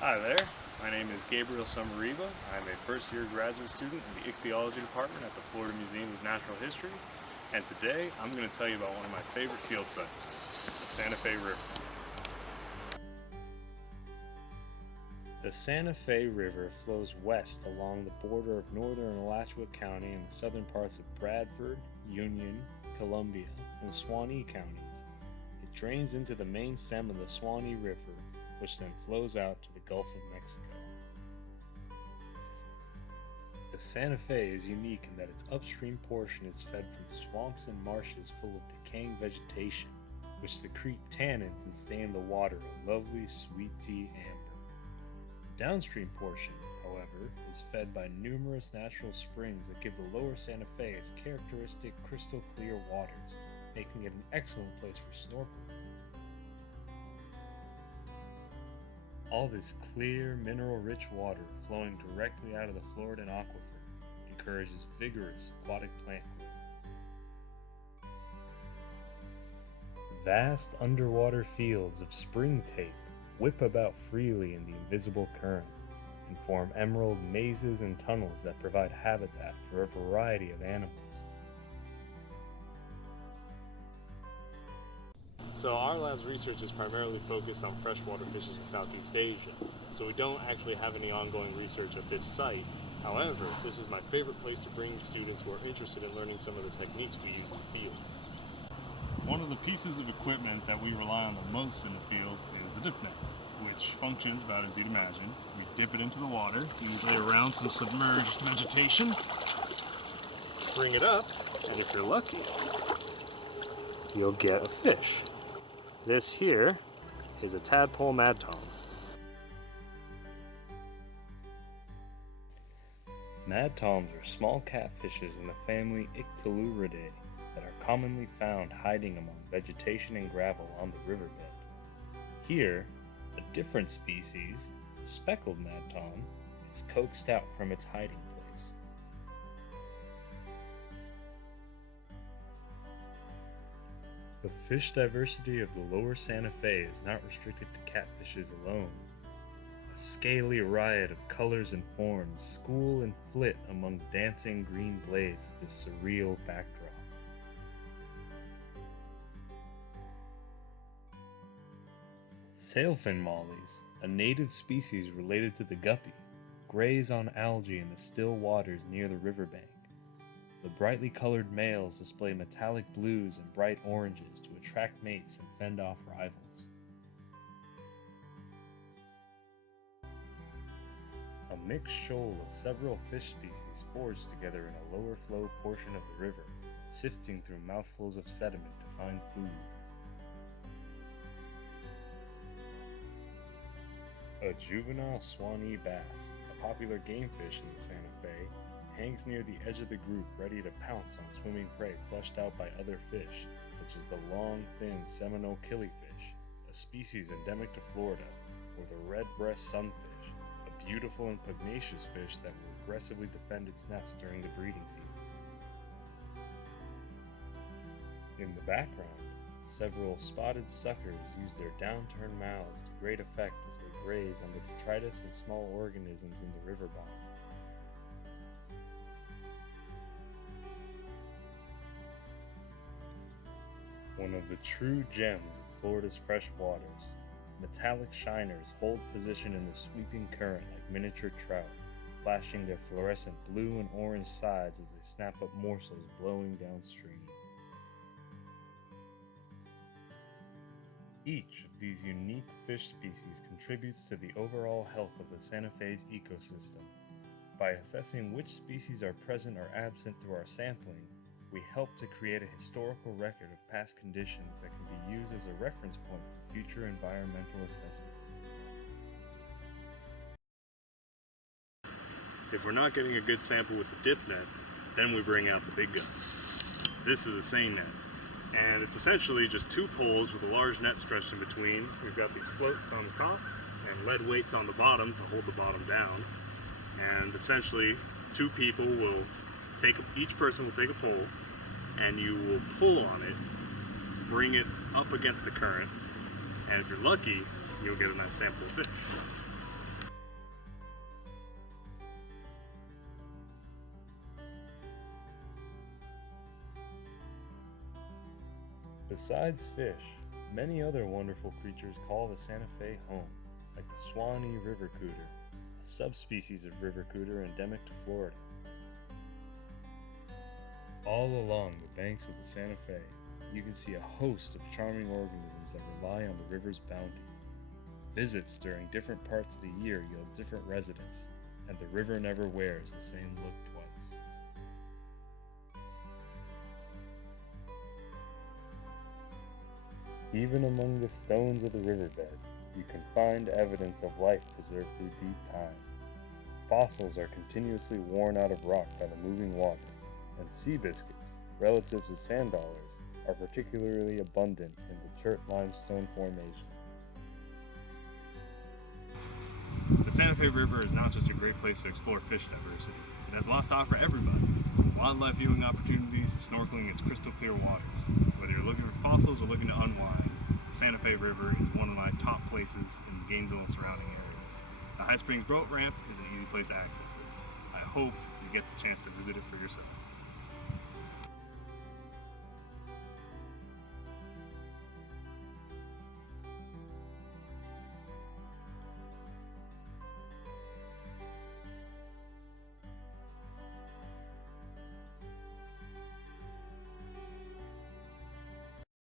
Hi there, my name is Gabriel Summariva. I'm a first-year graduate student in the ichthyology department at the Florida Museum of Natural History, and today I'm going to tell you about one of my favorite field sites, the Santa Fe River. The Santa Fe River flows west along the border of northern Alachua County and the southern parts of Bradford, Union, Columbia, and Suwannee counties. It drains into the main stem of the Suwannee River, which then flows out to the Gulf of Mexico. The Santa Fe is unique in that its upstream portion is fed from swamps and marshes full of decaying vegetation, which secrete tannins and stain the water a lovely sweet tea amber. The downstream portion, however, is fed by numerous natural springs that give the lower Santa Fe its characteristic crystal clear waters, making it an excellent place for snorkeling. All this clear, mineral-rich water flowing directly out of the Floridan aquifer encourages vigorous aquatic plant growth. Vast underwater fields of spring tape whip about freely in the invisible current and form emerald mazes and tunnels that provide habitat for a variety of animals. So our lab's research is primarily focused on freshwater fishes in Southeast Asia, so we don't actually have any ongoing research at this site. However, this is my favorite place to bring students who are interested in learning some of the techniques we use in the field. One of the pieces of equipment that we rely on the most in the field is the dip net, which functions about as you'd imagine. We dip it into the water, usually around some submerged vegetation, bring it up, and if you're lucky, you'll get a fish. This here is a tadpole mad tom. Mad toms are small catfishes in the family Ichthyoluridae that are commonly found hiding among vegetation and gravel on the riverbed. Here, a different species, the speckled mad tom, is coaxed out from its hiding place. The fish diversity of the lower Santa Fe is not restricted to catfishes alone. A scaly riot of colors and forms school and flit among the dancing green blades of this surreal backdrop. Sailfin mollies, a native species related to the guppy, graze on algae in the still waters near the riverbank. The brightly colored males display metallic blues and bright oranges to attract mates and fend off rivals. A mixed shoal of several fish species forage together in a lower flow portion of the river, sifting through mouthfuls of sediment to find food. A juvenile Suwannee bass, a popular game fish in the Santa Fe, hangs near the edge of the group ready to pounce on swimming prey flushed out by other fish, such as the long, thin Seminole killifish, a species endemic to Florida, or the red-breast sunfish, a beautiful and pugnacious fish that will aggressively defend its nest during the breeding season. In the background, several spotted suckers use their downturned mouths to great effect as they graze on the detritus and small organisms in the river bottom. One of the true gems of Florida's fresh waters, metallic shiners hold position in the sweeping current like miniature trout, flashing their fluorescent blue and orange sides as they snap up morsels blowing downstream. Each of these unique fish species contributes to the overall health of the Santa Fe's ecosystem. By assessing which species are present or absent through our sampling, we help to create a historical record of past conditions that can be used as a reference point for future environmental assessments. If we're not getting a good sample with the dip net, then we bring out the big guns. This is a seine net, and it's essentially just two poles with a large net stretched in between. We've got these floats on the top and lead weights on the bottom to hold the bottom down, and essentially each person will take a pole, and you will pull on it, bring it up against the current, and if you're lucky, you'll get a nice sample of fish. Besides fish, many other wonderful creatures call the Santa Fe home, like the Suwannee river cooter, a subspecies of river cooter endemic to Florida. All along the banks of the Santa Fe, you can see a host of charming organisms that rely on the river's bounty. Visits during different parts of the year yield different residents, and the river never wears the same look twice. Even among the stones of the riverbed, you can find evidence of life preserved through deep time. Fossils are continuously worn out of rock by the moving water, and sea biscuits, relatives of sand dollars, are particularly abundant in the Chert Limestone Formation. The Santa Fe River is not just a great place to explore fish diversity. It has lots to offer everybody, from wildlife viewing opportunities to snorkeling its crystal clear waters. Whether you're looking for fossils or looking to unwind, the Santa Fe River is one of my top places in Gainesville and surrounding areas. The High Springs Boat Ramp is an easy place to access it. I hope you get the chance to visit it for yourself.